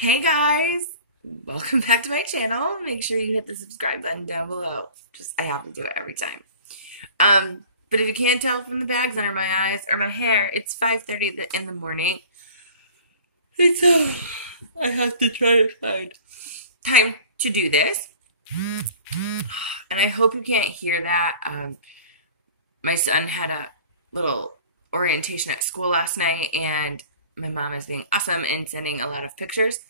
Hey guys, welcome back to my channel. Make sure you hit the subscribe button down below. I have to do it every time. But if you can't tell from the bags under my eyes or my hair, it's 5:30 in the morning. I have to try to find time to do this. And I hope you can't hear that. My son had a little orientation at school last night, and my mom is being awesome and sending a lot of pictures.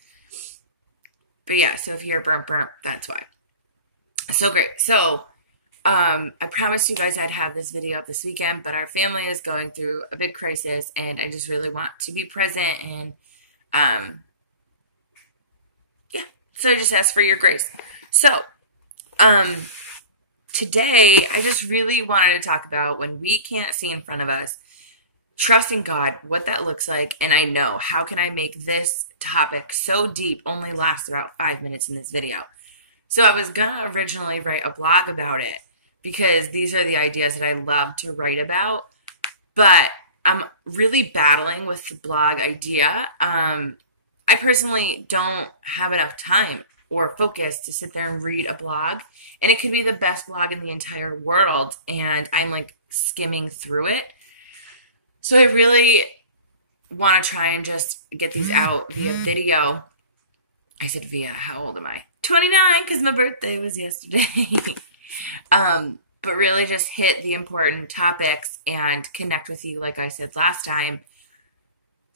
But yeah, so if you hear burp, that's why. So great. So, I promised you guys I'd have this video up this weekend, but our family is going through a big crisis, and I just really want to be present, and, yeah. So I just ask for your grace. So, today, I just really wanted to talk about when we can't see in front of us, trusting God, what that looks like, and I know, how can I make this topic so deep only last about 5 minutes in this video? So I was gonna originally write a blog about it, because these are the ideas that I love to write about, but I'm really battling with the blog idea. I personally don't have enough time or focus to sit there and read a blog, and it could be the best blog in the entire world, and I'm like skimming through it. So I really want to try and just get these out via video. I said via, how old am I? 29, because my birthday was yesterday. But really just hit the important topics and connect with you, like I said last time,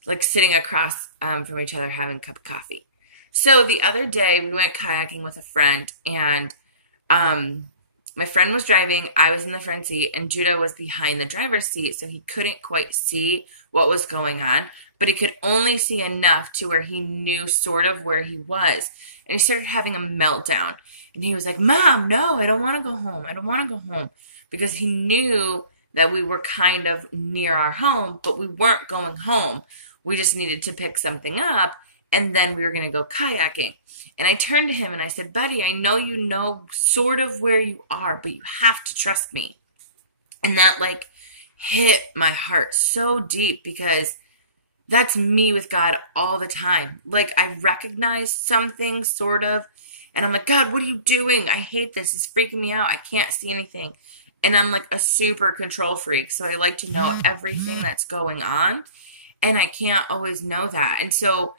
like sitting across from each other having a cup of coffee. So the other day, we went kayaking with a friend, and my friend was driving, I was in the front seat, and Judah was behind the driver's seat, so he couldn't quite see what was going on, but he could only see enough to where he knew sort of where he was. And he started having a meltdown, and he was like, "Mom, no, I don't want to go home. I don't want to go home," because he knew that we were kind of near our home, but we weren't going home. We just needed to pick something up, and then we were going to go kayaking. And I turned to him and I said, "Buddy, I know you know sort of where you are, but you have to trust me." And that like hit my heart so deep, because that's me with God all the time. Like, I recognize something sort of, and I'm like, "God, what are you doing? I hate this. It's freaking me out. I can't see anything." And I'm like a super control freak, so I like to know everything that's going on, and I can't always know that. And so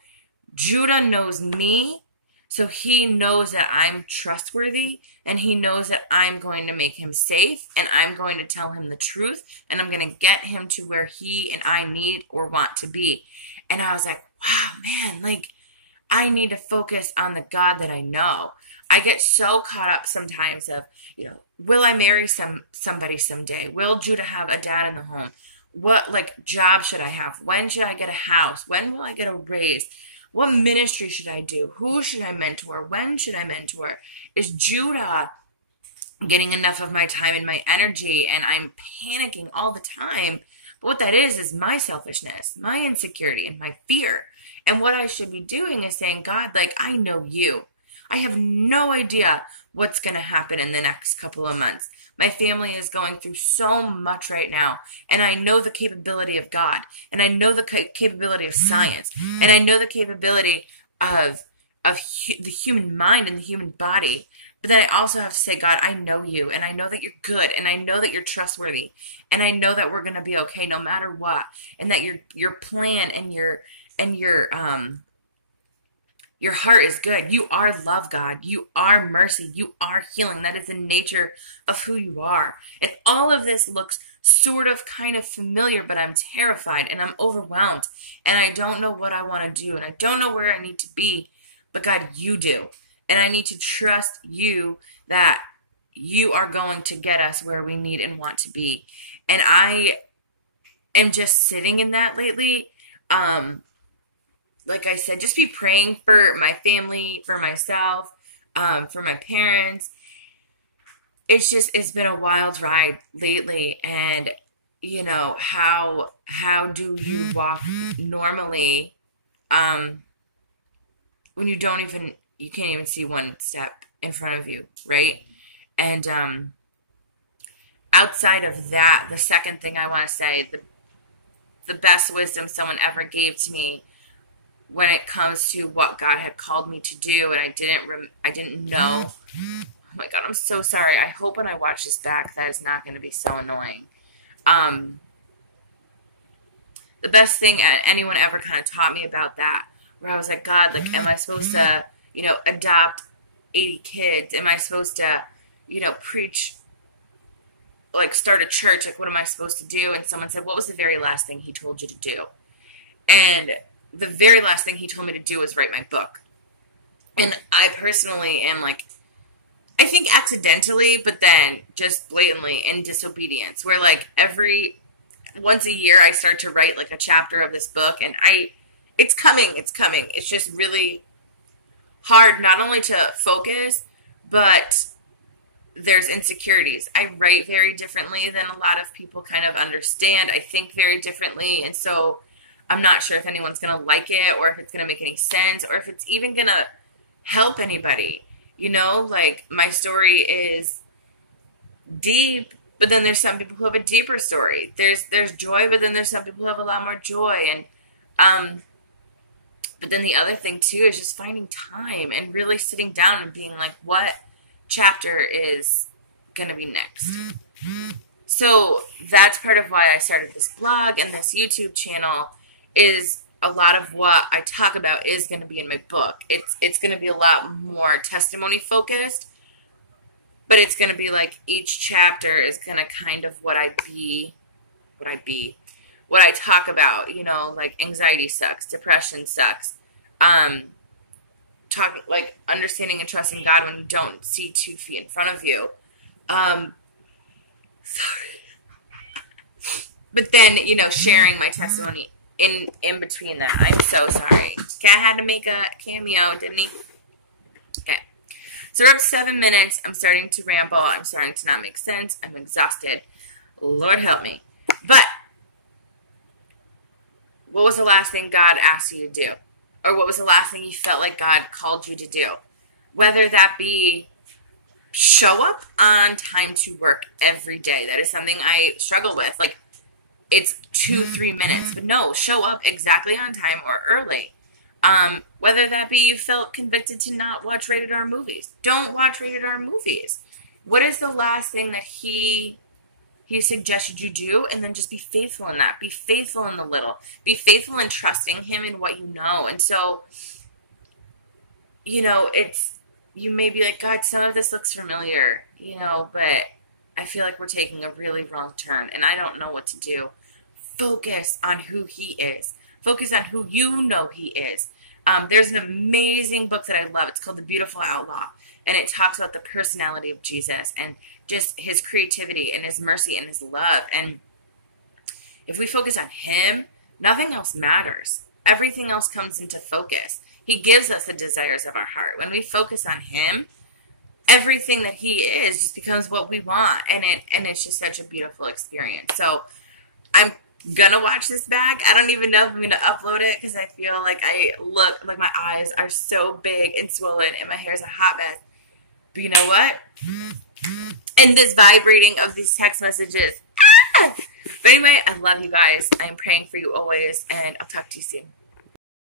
Judah knows me, so he knows that I'm trustworthy, and he knows that I'm going to make him safe, and I'm going to tell him the truth, and I'm going to get him to where he and I need or want to be. And I was like, wow, man, like, I need to focus on the God that I know. I get so caught up sometimes of, will I marry somebody someday? Will Judah have a dad in the home? What, like, job should I have? When should I get a house? When will I get a raise? What ministry should I do? Who should I mentor? When should I mentor? Is Judah getting enough of my time and my energy? And I'm panicking all the time. But what that is my selfishness, my insecurity, and my fear. And what I should be doing is saying, "God, like, I know you. I have no idea what's going to happen in the next couple of months. My family is going through so much right now, and I know the capability of God, and I know the capability of science, and I know the capability of the human mind and the human body. But then I also have to say, God, I know you, and I know that you're good, and I know that you're trustworthy, and I know that we're going to be okay no matter what, and that your plan and your heart is good. You are love, God. You are mercy. You are healing. That is the nature of who you are." And all of this looks sort of kind of familiar, but I'm terrified and I'm overwhelmed, and I don't know what I want to do, and I don't know where I need to be. But God, you do. And I need to trust you that you are going to get us where we need and want to be. And I am just sitting in that lately. Like I said, just be praying for my family, for myself, for my parents. It's been a wild ride lately. And, how do you walk normally, when you can't even see one step in front of you, right? And, outside of that, the second thing I want to say, the best wisdom someone ever gave to me when it comes to what God had called me to do, and I didn't know. Oh my God, I'm so sorry. I hope when I watch this back that is not going to be so annoying. The best thing anyone ever kind of taught me about that, where I was like, God, like, am I supposed to, adopt 80 kids? Am I supposed to, preach, like, start a church? Like, what am I supposed to do? And someone said, what was the very last thing he told you to do? And the very last thing he told me to do was write my book. And I personally am, like, I think accidentally, but then just blatantly in disobedience, where, like, once a year I start to write, like, a chapter of this book, and it's coming. It's just really hard not only to focus, but there's insecurities. I write very differently than a lot of people kind of understand. I think very differently, and so I'm not sure if anyone's going to like it, or if it's going to make any sense, or if it's even going to help anybody. Like, my story is deep, but then there's some people who have a deeper story. There's joy, but then there's some people who have a lot more joy. And but then the other thing too is just finding time and really sitting down and being like, what chapter is going to be next? So that's part of why I started this blog and this YouTube channel. Is a lot of what I talk about is going to be in my book. It's going to be a lot more testimony focused, but it's going to be like each chapter is going to kind of what I talk about, like anxiety sucks, depression sucks, talking, like, understanding and trusting God when you don't see 2 feet in front of you. Sorry. But then, sharing my testimony in between that. I'm so sorry. Cat had to make a cameo, didn't he? Okay. So we're up to 7 minutes. I'm starting to ramble. I'm starting to not make sense. I'm exhausted. Lord help me. But what was the last thing God asked you to do? Or what was the last thing you felt like God called you to do? Whether that be show up on time to work every day. That is something I struggle with. Like, it's 2-3 minutes, but no, show up exactly on time or early. Whether that be you felt convicted to not watch rated R movies. Don't watch rated R movies. What is the last thing that he suggested you do? And then just be faithful in that. Be faithful in the little. Be faithful in trusting him in what you know. And so, you may be like, God, some of this looks familiar, but I feel like we're taking a really wrong turn, and I don't know what to do. Focus on who he is. Focus on who you know he is. There's an amazing book that I love. It's called The Beautiful Outlaw, and it talks about the personality of Jesus and just his creativity and his mercy and his love. And if we focus on him, nothing else matters. Everything else comes into focus. He gives us the desires of our heart. When we focus on him, everything that he is just becomes what we want, and it's just such a beautiful experience. So I'm gonna watch this back. I don't even know if I'm gonna upload it because I feel like I look like my eyes are so big and swollen and my hair is a hot mess. But you know what? And this vibrating of these text messages. But anyway, I love you guys. I am praying for you always, and I'll talk to you soon.